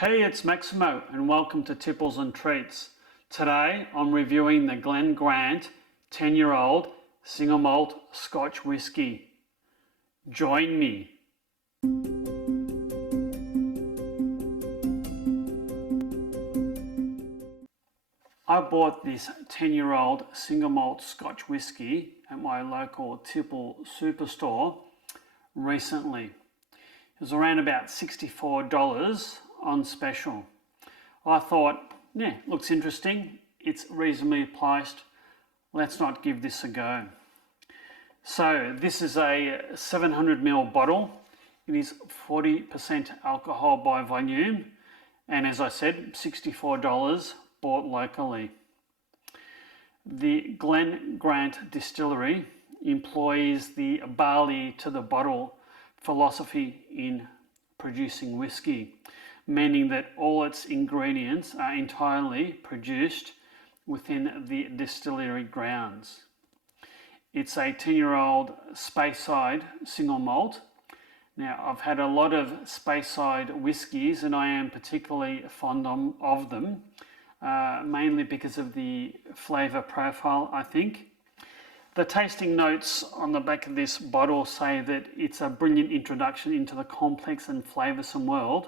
Hey, it's Maximo and welcome to Tipples and Treats. Today I'm reviewing the Glen Grant 10-year-old single malt Scotch whisky. Join me. I bought this 10-year-old single malt Scotch whisky at my local Tipple superstore recently. It was around about $64 on special. I thought, yeah, looks interesting. It's reasonably priced. Let's not give this a go. So this is a 700ml bottle. It is 40% alcohol by volume. And as I said, $64 bought locally. The Glen Grant distillery employs the barley to the bottle philosophy in producing whisky, meaning that all its ingredients are entirely produced within the distillery grounds. It's a 10-year-old Speyside single malt. Now, I've had a lot of Speyside whiskies and I am particularly fond of them, mainly because of the flavour profile, I think. The tasting notes on the back of this bottle say that it's a brilliant introduction into the complex and flavoursome world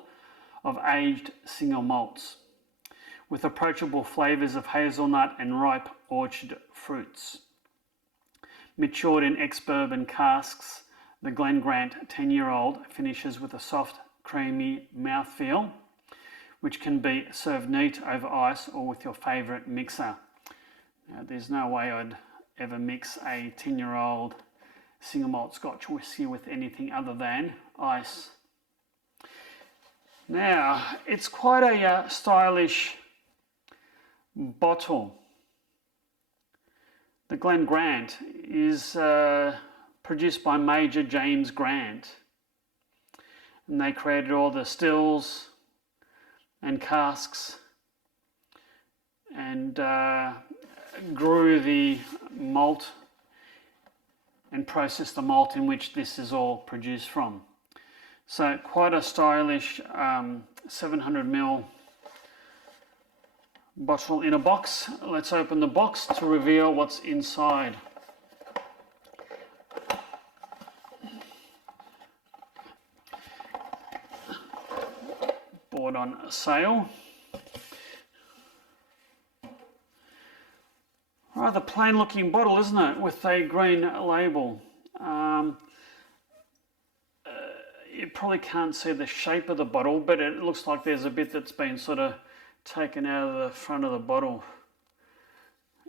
of aged single malts, with approachable flavours of hazelnut and ripe orchard fruits. Matured in ex-bourbon casks, the Glen Grant 10-year-old finishes with a soft, creamy mouthfeel, which can be served neat over ice or with your favourite mixer. Now, there's no way I'd ever mix a 10-year-old single malt Scotch whisky with anything other than ice. Now, it's quite a stylish bottle. The Glen Grant is produced by Major James Grant, and they created all the stills and casks and grew the malt and processed the malt in which this is all produced from. So quite a stylish 700ml bottle in a box. Let's open the box to reveal what's inside. Bought on sale. Rather plain looking bottle, isn't it, with a green label. You probably can't see the shape of the bottle, but it looks like there's a bit that's been sort of taken out of the front of the bottle.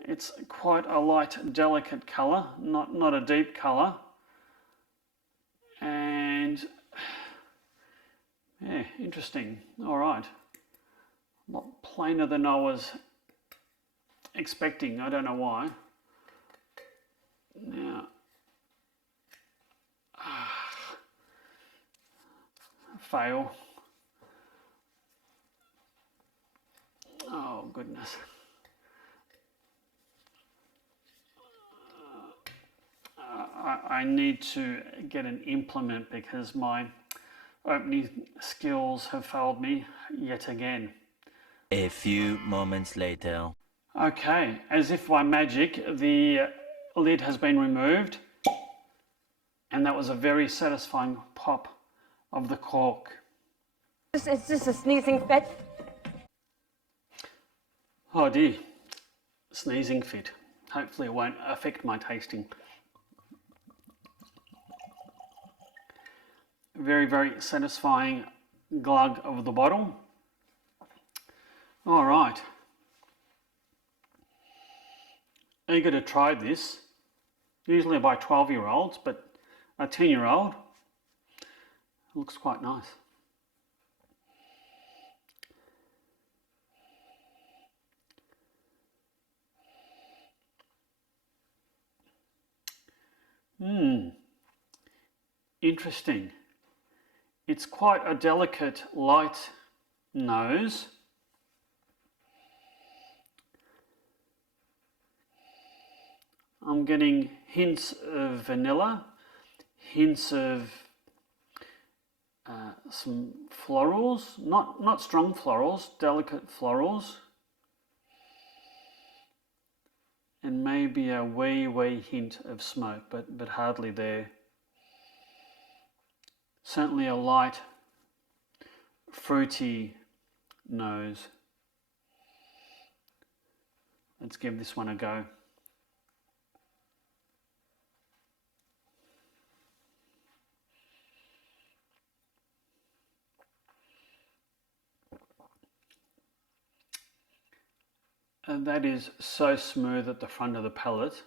It's quite a light, delicate colour, not a deep colour. And yeah, interesting. All right. A lot plainer than I was expecting. I don't know why. Now, fail. Oh goodness. I need to get an implement because my opening skills have failed me yet again. A few moments later. Okay, as if by magic, the lid has been removed, and that was a very satisfying pop of the cork. Is this a sneezing fit? Oh dear, sneezing fit. Hopefully it won't affect my tasting. Very, very satisfying glug of the bottle. All right. Eager to try this. Usually by 12-year-olds, but a 10-year-old looks quite nice. Interesting. It's quite a delicate, light nose. I'm getting hints of vanilla, hints of some florals, not strong florals, delicate florals, and maybe a wee hint of smoke, but hardly there. Certainly a light, fruity nose. Let's give this one a go. And that is so smooth at the front of the palate.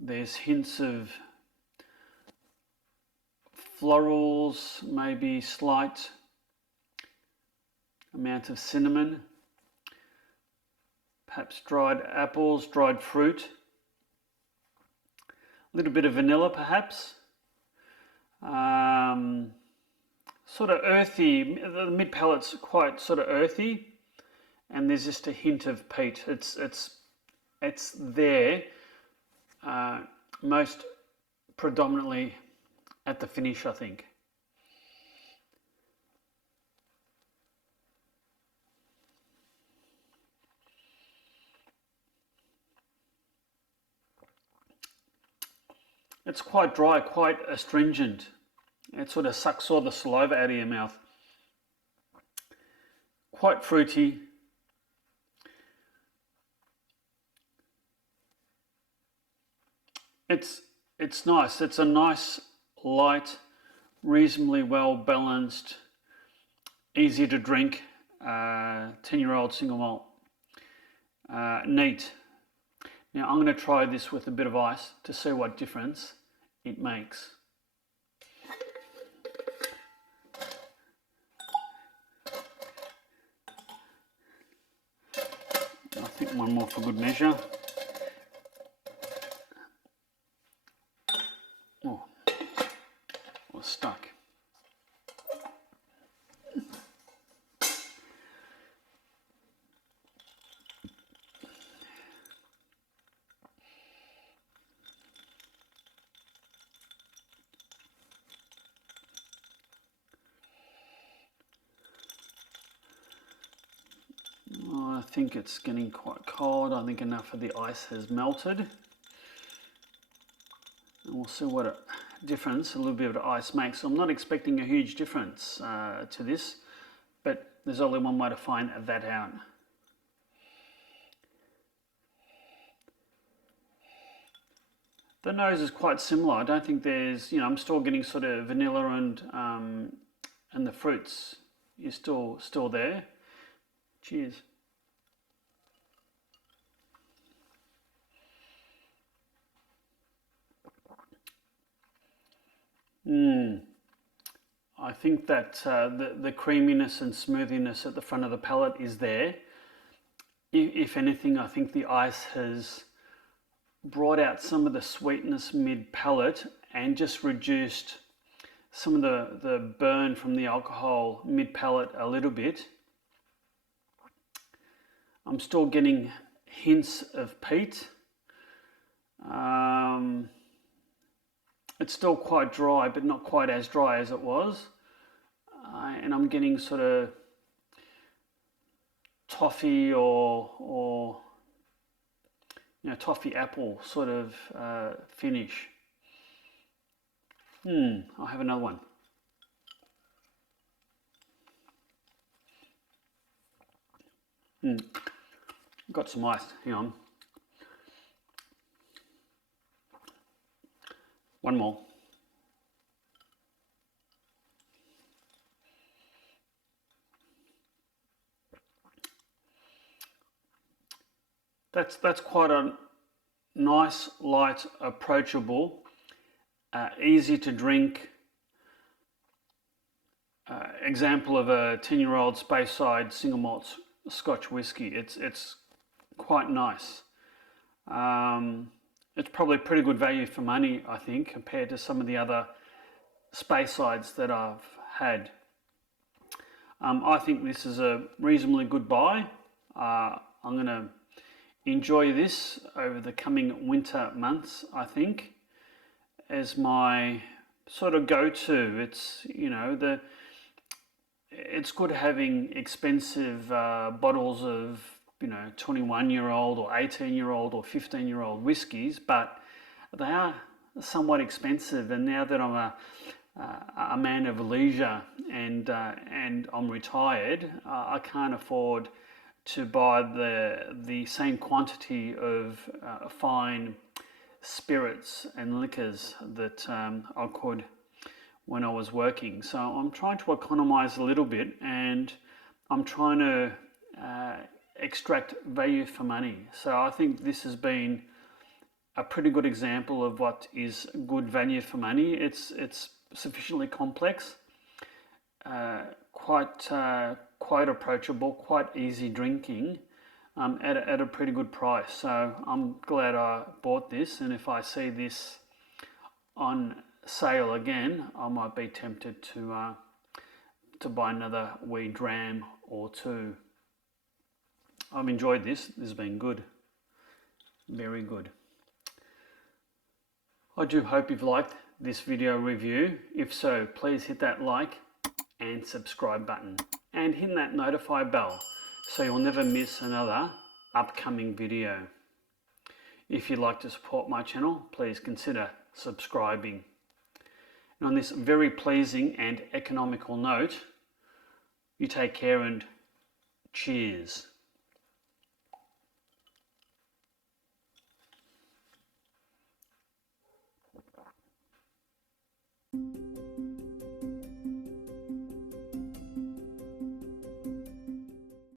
There's hints of florals, maybe slight amount of cinnamon, perhaps dried apples, dried fruit, a little bit of vanilla perhaps. Sort of earthy, the mid palate's quite sort of earthy, and there's just a hint of peat. It's there, most predominantly at the finish, I think. It's quite dry, quite astringent. It sort of sucks all the saliva out of your mouth. Quite fruity. It's nice. It's a nice, light, reasonably well balanced, easy to drink 10-year-old single malt. Neat. Now I'm going to try this with a bit of ice to see what difference it makes. I think one more for good measure. Oh, we're stuck. I think it's getting quite cold. I think enough of the ice has melted. And we'll see what a difference a little bit of ice makes. So I'm not expecting a huge difference to this, but there's only one way to find that out. The nose is quite similar. I don't think there's, I'm still getting sort of vanilla and the fruits is still there. Cheers. I think that the creaminess and smoothiness at the front of the palate is there. If anything, I think the ice has brought out some of the sweetness mid-palate and just reduced some of the burn from the alcohol mid-palate a little bit. I'm still getting hints of peat. It's still quite dry, but not quite as dry as it was. And I'm getting sort of toffee or toffee apple sort of finish. I'll have another one. Got some ice, hang on. One more. That's quite a nice, light, approachable, easy to drink example of a 10-year-old Speyside single malt Scotch whisky. It's quite nice. It's probably pretty good value for money, I think, compared to some of the other Speysides that I've had. I think this is a reasonably good buy. I'm going to enjoy this over the coming winter months, I think. as my sort of go-to. It's, you know, it's good having expensive bottles of, you know, 21-year-old or 18-year-old or 15-year-old whiskies, but they are somewhat expensive. And now that I'm a man of leisure and I'm retired, I can't afford to buy the same quantity of fine spirits and liquors that I could when I was working. So I'm trying to economize a little bit, and I'm trying to extract value for money. So I think this has been a pretty good example of what is good value for money. It's sufficiently complex, quite approachable, quite easy drinking, at a pretty good price. So I'm glad I bought this, and if I see this on sale again, I might be tempted to buy another wee dram or two. I've enjoyed this. This has been good, very good. I do hope you've liked this video review. If so, please hit that like and subscribe button and hit that notify bell so you'll never miss another upcoming video. If you'd like to support my channel, please consider subscribing. And on this very pleasing and economical note, you take care and cheers.